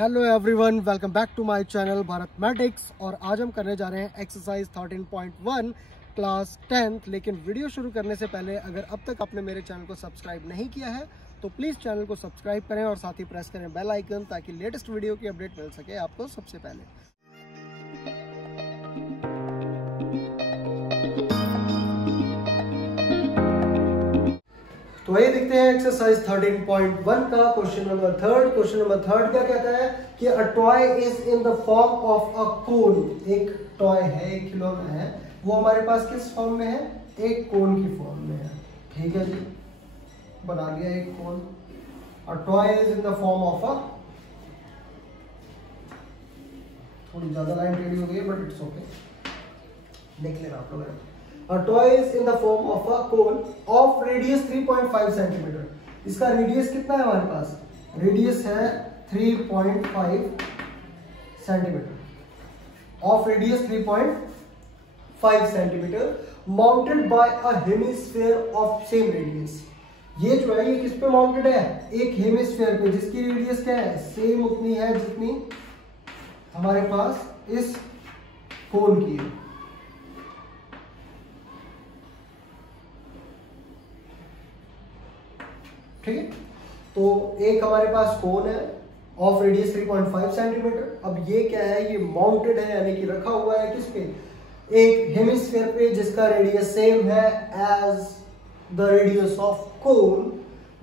Hello everyone, welcome back to my channel भारतमैटिक्स। और आज हम करने जा रहे हैं एक्सरसाइज 13.1 क्लास 10th। लेकिन वीडियो शुरू करने से पहले अगर अब तक आपने मेरे चैनल को सब्सक्राइब नहीं किया है तो प्लीज़ चैनल को सब्सक्राइब करें और साथ ही प्रेस करें बेल आइकन, ताकि लेटेस्ट वीडियो की अपडेट मिल सके आपको सबसे पहले। तो ये देखते हैं एक्सरसाइज 13.1 का question number third. Question number third क्या कहता है कि a toy is in the form of a cone. एक टॉय है, एक खिलौना है, वो हमारे पास किस फॉर्म में है? एक कोन की फॉर्म में है। ठीक है जी, बना लिया एक cone. A toy is in the form of a, थोड़ी ज्यादा लाइन टेढ़ी हो गई है बट इट्स ओके, देख लेना आप लोग। A toy is in the form of a cone of radius 3.5 centimetre. इसका रेडियस कितना है हमारे पास? रेडियस है 3.5 centimetre. Of radius 3.5 centimetre mounted by a hemisphere of same radius. ये जो है ये किस पे माउंटेड है? एक हेमिस्फीयर पे, जिसकी रेडियस क्या है? सेम उतनी है जितनी हमारे पास इस कोन की है। ठीक है, तो एक हमारे पास कोन है ऑफ रेडियस 3.5 सेंटीमीटर। अब ये क्या है? ये माउंटेड है, यानी कि रखा हुआ है किस पे? एक हेमिस्फीयर पे, जिसका रेडियस सेम है as the radius of cone,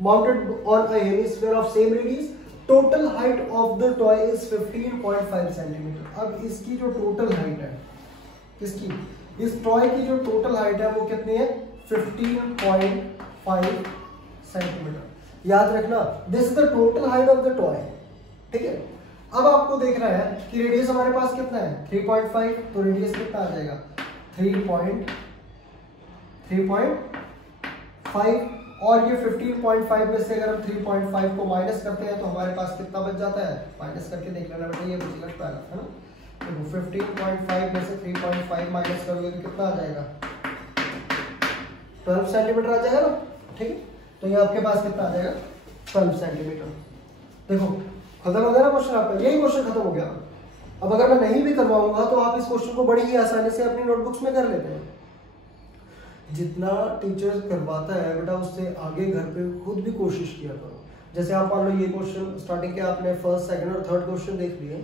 mounted on a hemisphere of same radius. Total height of the toy is 15.5 centimetre. अब इसकी जो टोटल हाइट है, किसकी? इस टॉय की जो टोटल हाइट है वो कितनी है? 15.5 सेंटीमीटर। याद रखना, this is the total height of the toy. ठीक है, अब आपको देख रहा है कि रेडियस हमारे पास कितना है? 3.5, तो रेडियस कितना आ जाएगा? 3.5। और ये 15.5 में से अगर हम 3.5 को माइनस करते हैं तो हमारे पास कितना बच जाता है? माइनस करके देख लेना बेटा, ये मुझे लगता है ना। देखो 15.5 में से 3.5 माइनस करोगे तो कितना आ जाएगा? 12 सेंटीमीटर आ जाएगा ना। ठीक है, तो ये आपके पास कितना आ जाएगा? 12 सेंटीमीटर। देखो खत्म हो गया ना क्वेश्चन आपका, यही क्वेश्चन खत्म हो गया। अब अगर मैं नहीं भी करवाऊंगा तो आप इस क्वेश्चन को बड़ी ही आसानी से अपनी नोटबुक्स में कर लेते हैं। जितना टीचर करवाता है बेटा, उससे आगे घर पे खुद भी कोशिश किया करो। जैसे आप मान लो ये क्वेश्चन स्टार्टिंग के आपने फर्स्ट, सेकंड और थर्ड क्वेश्चन देख लिए,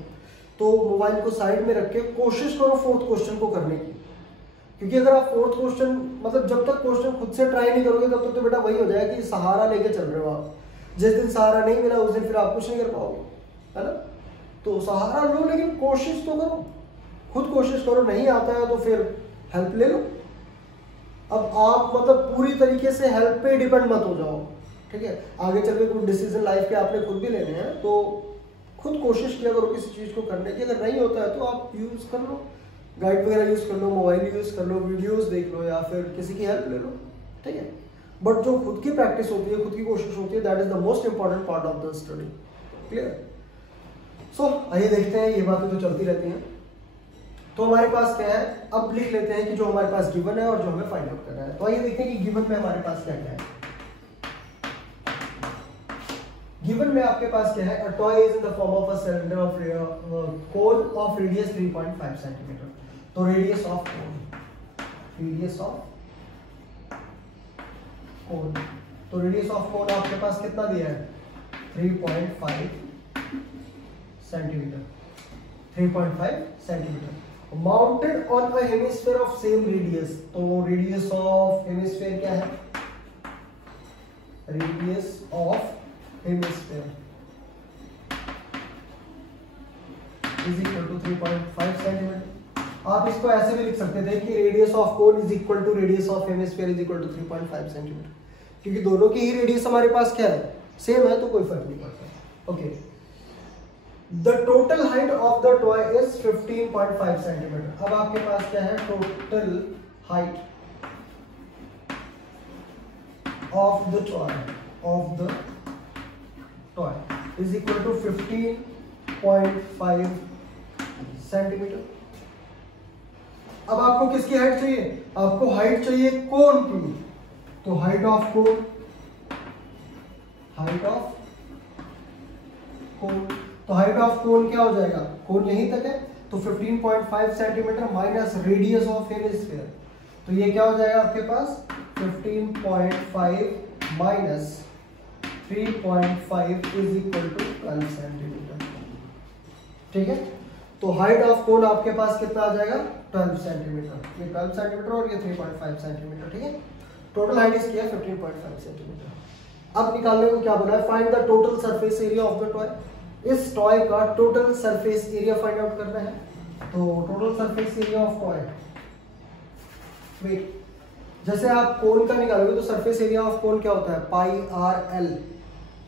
तो मोबाइल को साइड में रख के कोशिश करो फोर्थ क्वेश्चन को करने की। क्योंकि अगर आप फोर्थ क्वेश्चन, मतलब जब तक क्वेश्चन खुद से ट्राई नहीं करोगे तब तक तो बेटा वही हो जाएगा कि सहारा लेके चल रहे हो आप। जिस दिन सहारा नहीं मिला उस दिन फिर आप कुछ नहीं कर पाओगे, है ना। तो सहारा लो लेकिन कोशिश तो करो, खुद कोशिश करो। नहीं आता है तो फिर हेल्प ले लो। अब आप मतलब पूरी तरीके से हेल्प पे डिपेंड मत हो जाओ। ठीक है, आगे चल के कुछ डिसीजन लाइफ के आपने खुद भी लेने हैं, तो खुद कोशिश किया करो किसी चीज को करने की। अगर नहीं होता है तो आप यूज कर लो, गाइड वगैरह यूज कर लो, मोबाइल यूज कर लो, वीडियोस देख लो, या फिर किसी की हेल्प ले लो। ठीक है, बट जो खुद की प्रैक्टिस होती है, खुद की कोशिश होती है, that is the most important part of the study. Clear? So आइए देखते हैं, ये बातें तो चलती रहती हैं। तो हमारे पास क्या है, अब लिख लेते हैं कि जो हमारे पास गिवन है और जो हमें फाइंड आउट करना है। तो आइए देखते हैं कि गिवन में हमारे पास क्या क्या है। गिवन में आपके पास क्या है? A toy is in the form of a cylinder of cone of radius 3.5 centimetre. तो radius of cone, radius of cone, तो रेडियस ऑफ कोन आपके पास कितना दिया है? 3.5 centimetre. 3.5 centimetre mounted on a hemisphere of same radius. तो radius of hemisphere क्या है? Radius of hemisphere is equal to 3.5 centimetre. आप इसको ऐसे भी लिख सकते थे कि radius of cone is equal to radius of hemisphere is equal to 3.5 centimetre, क्योंकि दोनों की ही रेडियस हमारे पास क्या है? सेम है, तो कोई फर्क नहीं पड़ता। Okay, the total height of the toy is 15.5 centimetre. अब आपके पास क्या है? Total height of the toy is equal to 15.5 centimetre. अब आपको किसकी हाइट चाहिए? आपको हाइट चाहिए कोन की, तो height of cone, height of cone तो हाइट ऑफ कोन क्या हो जाएगा, कोन यहीं तक है तो 15.5 centimetre minus radius of hemisphere, तो ये क्या हो जाएगा आपके पास 15.5 minus 3.5 is equal to 12 centimetre. ठीक है, तो हाइट ऑफ कोन आपके पास कितना आ जाएगा 12 सेंटीमीटर, ये 12 सेंटीमीटर और ये 3.5 सेंटीमीटर। ठीक है, टोटल हाइट इसकी है 15.5 सेंटीमीटर। अब निकालने को क्या बोला है, find the total surface area of the toy. इस टॉय का total surface area find out करना है। तो total surface area of toy, wait, जैसे आप कोन का निकालोगे तो सरफेस एरिया ऑफ कोन क्या होता है, पाई आर एल,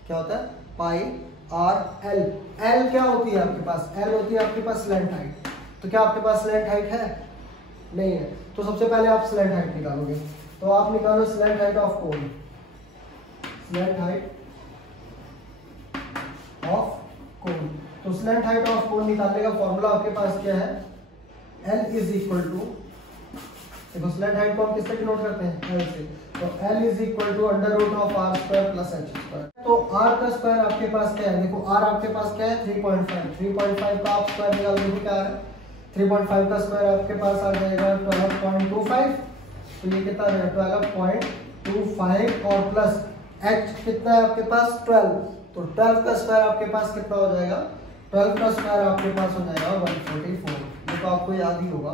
क्या होता है पाई आर एल। एल क्या होती है आपके पास, एल होती है आपके पास स्लैंट हाइट। तो क्या आपके पास स्लैंट हाइट है, नहीं है, तो सबसे पहले आप स्लैंट हाइट निकालोगे। तो आप निकालो slant height of cone, slant height of cone. तो स्लैंट हाइट ऑफ कोन निकालने का फॉर्मूला आपके पास क्या है, L इज इक्वल टू, देखो स्लैंट हाइट को हम किससे डिनोट करते हैं, L से, तो L is equal to under root of R square plus H square. तो r का स्क्वायर आपके पास क्या है, देखो r आपके पास क्या है 3.5 का आप स्क्वायर निकाल दोगे क्या है 3.5 का स्क्वायर आपके पास आ जाएगा 12.25, तो ये कितना आ जाएगा 12.25 और प्लस h कितना है आपके पास 12, तो 12 का स्क्वायर आपके पास कितना हो जाएगा, 12 का स्क्वायर आपके पास हो जाएगा 144, ये तो आपको याद ही होगा,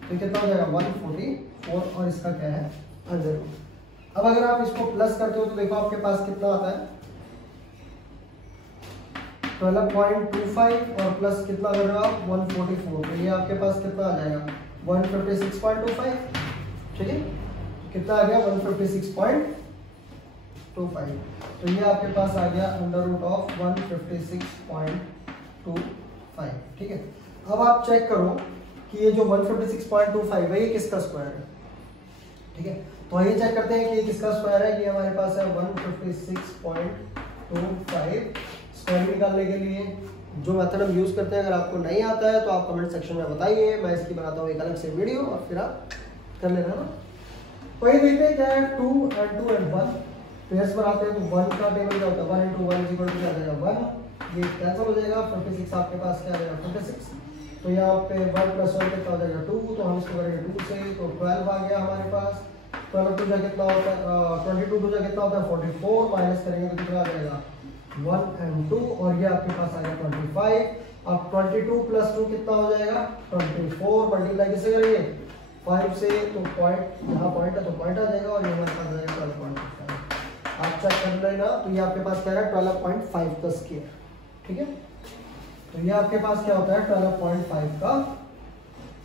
तो कितना हो जाएगा 144 और इसका क्या है अंडर रूट। अब अगर आप इसको प्लस करते हो तो देखो आपके पास कितना आता है 12.25 और प्लस कितना कर रहे हो आप 144, तो ये आपके पास कितना आ जाएगा 156.25। ठीक है, कितना आ गया 156.25, तो ये आपके पास आ गया अंडर रूट ऑफ 156.25। ठीक है, अब आप चेक करो कि ये जो 156.25 है ये किसका स्क्वायर है। ठीक है, तो आइए चेक करते हैं कि ये किसका स्क्वायर है। ये हमारे पास है 156.25। स्क्वायर निकालने के लिए जो मेथड हम यूज करते हैं, अगर आपको नहीं आता है तो आप कमेंट सेक्शन में बताइए, मैं इसकी बनाता हूँ एक अलग से वीडियो और फिर आप कर लेना ना। वही देखते हैं क्या है 2 and 1 पेयर्स बनाते हैं, तो 1 का टेबल क्या होता है 1 into 1 इक्वल टू क्या आ जाएगा 1, ये कैंसिल हो जाएगा 46 आपके पास क्या आ जाएगा 46, तो यहाँ पे 1 + 1 कितना हो जाएगा 2, तो हम इसको करेंगे 2 से, तो 12 आ गया हमारे पास। 12 2 कितना होता है 22 2 कितना होता है 44, माइनस करेंगे तो कितना आ जाएगा 1 and 2 और ये आपके पास आ गया 25। अब 22 + 2 कितना हो जाएगा 24, मल्टीप्लाई किससे करेंगे 5 से, तो पॉइंट यहाँ पॉइंट है तो पॉइंट आ जाएगा और ये हमारे पास आ जाएगा 12.5। आप चेक कर लेना, तो ये आपके पास क्या है 12.5 का स्क्वायर। ठीक है, तो ये आपके पास क्या होता है 12.5 का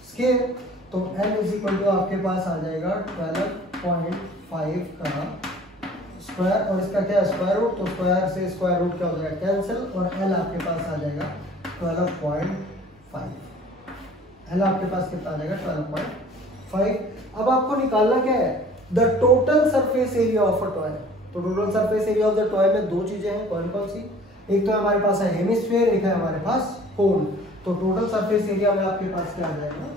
स्क्वायर, तो n इज इक्वल टू आपके पास आ जाएगा 12.5 का स्क्वायर और इसका क्या है स्क्वायर रूट, तो स्क्वायर से स्क्वायर रूट क्या हो जाएगा कैंसिल और l आपके पास आ जाएगा 12.5। l आपके पास कितना आ जाएगा 12.5। अब आपको निकालना क्या है the total surface area of a toy. तो total surface area of the toy में दो चीजें हैं, कौन कौन सी, एक तो हमारे पास है हेमिस्फीयर, एक है हमारे पास कोन। तो टोटल सरफेस एरिया में आपके पास क्या आ जाएगा,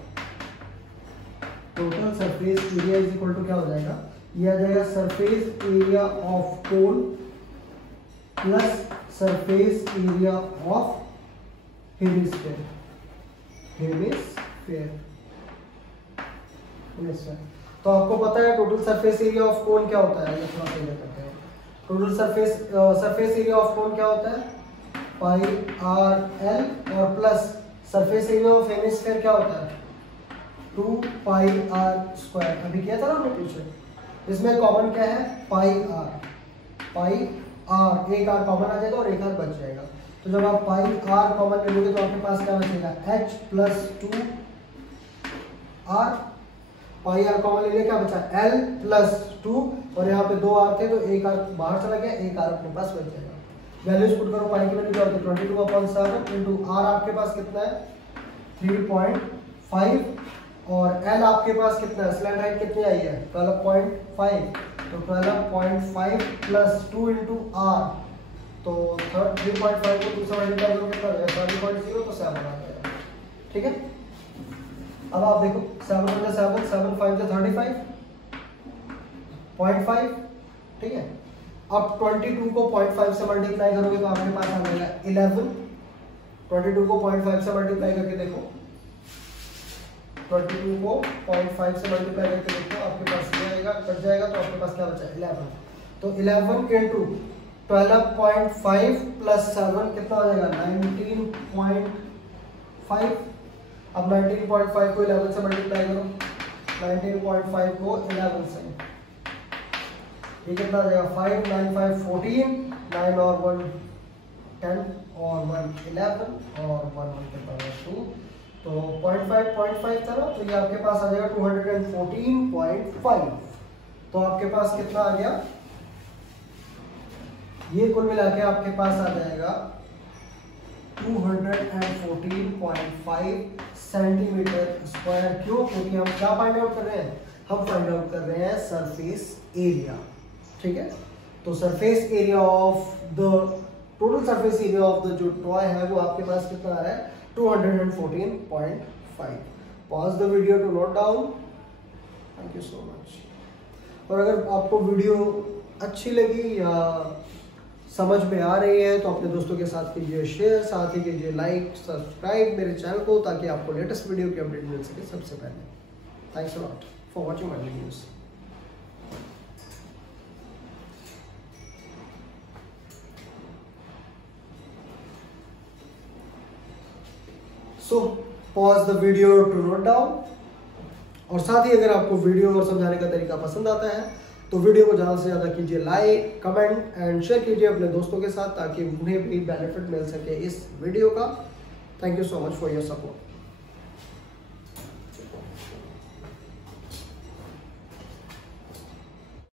total surface area is equal to क्या हो जाएगा, ये आ जाएगा surface area of cone plus surface area of hemisphere, तो आपको पता है total surface area of cone क्या होता है, ये थोड़ा पहले करते हैं। Total surface area of cone क्या होता है पाई आर एल और plus surface area of hemisphere क्या होता है 2 पाई आर स्क्वायर। अभी किया था ना हमने पीछे, इसमें कॉमन क्या है पाई आर, एक आर कॉमन आ जाएगा और एक आर बच जाएगा। तो जब आप पाई आर कॉमन ले लोगे तो आपके पास क्या बचेगा h + 2 r, pi R common ले लिया क्या बचा l + 2 और यहाँ पे 2 आर थे तो एक आर बाहर चला गया, एक आर अपने पास बच जाएगा। वैल्यूज पुट करो, पाई की वैल्यू क्या होती है 22/7 इंटू आर आपके पास कितना है 3.5 और l आपके पास कितना है, स्लैंट हाइट कितनी आई है 12.5, तो 12.5 + 2 इंटू आर, तो 3.5 को 2 से मल्टीप्लाई करो कितना रहेगा 7.0, तो 7 आ जाएगा। ठीक है, अब आप देखो 7 × 7 7 5 × 35.5। ठीक है, अब 22 को 0.5 से मल्टीप्लाई करोगे तो आपके पास आ जाएगा 11 22 को 0.5 से मल्टीप्लाई करके देखो, 22 को 0.5 से मल्टीप्लाई करके देखो, आपके पास ये आएगा, कट जाएगा तो आपके पास क्या बचा 11। तो 11 इंटू 12.5 प्लस 7 कितना हो जाएगा 19.5। अब 19.5 को 11 से मल्टीप्लाई करो, 19.5 को 11 से, ये कितना आ जाएगा 5 9 5 14, 9 और 1 10 और 1 11 और 1 1 कितना होगा 2। तो 0.5 था ना, तो ये आपके पास आ जाएगा 214.5। तो आपके पास कितना आ गया, ये कुल मिला के आपके पास आ जाएगा 214.5 सेंटीमीटर स्क्वायर। क्यों? क्योंकि हम क्या फाइंड आउट कर रहे हैं, हम फाइंड आउट कर रहे हैं सरफेस एरिया। ठीक है, तो surface area of the total surface area of the जो टॉय है वो आपके पास कितना आ रहा है 214.5। Pause the video to note down. Thank you so much. और अगर आपको वीडियो अच्छी लगी या समझ में आ रही है तो अपने दोस्तों के साथ कीजिए शेयर, साथ ही कीजिए लाइक, सब्सक्राइब मेरे चैनल को, ताकि आपको लेटेस्ट वीडियो की अपडेट मिल सके सबसे पहले। Thanks a lot for watching my videos. So pause the video to note down. और साथ ही अगर आपको वीडियो और समझाने का तरीका पसंद आता है तो वीडियो को ज़्यादा से ज़्यादा कीजिए लाइक, कमेंट एंड शेयर कीजिए अपने दोस्तों के साथ, ताकि उन्हें भी बेनिफिट मिल सके इस वीडियो का। Thank you so much for your support.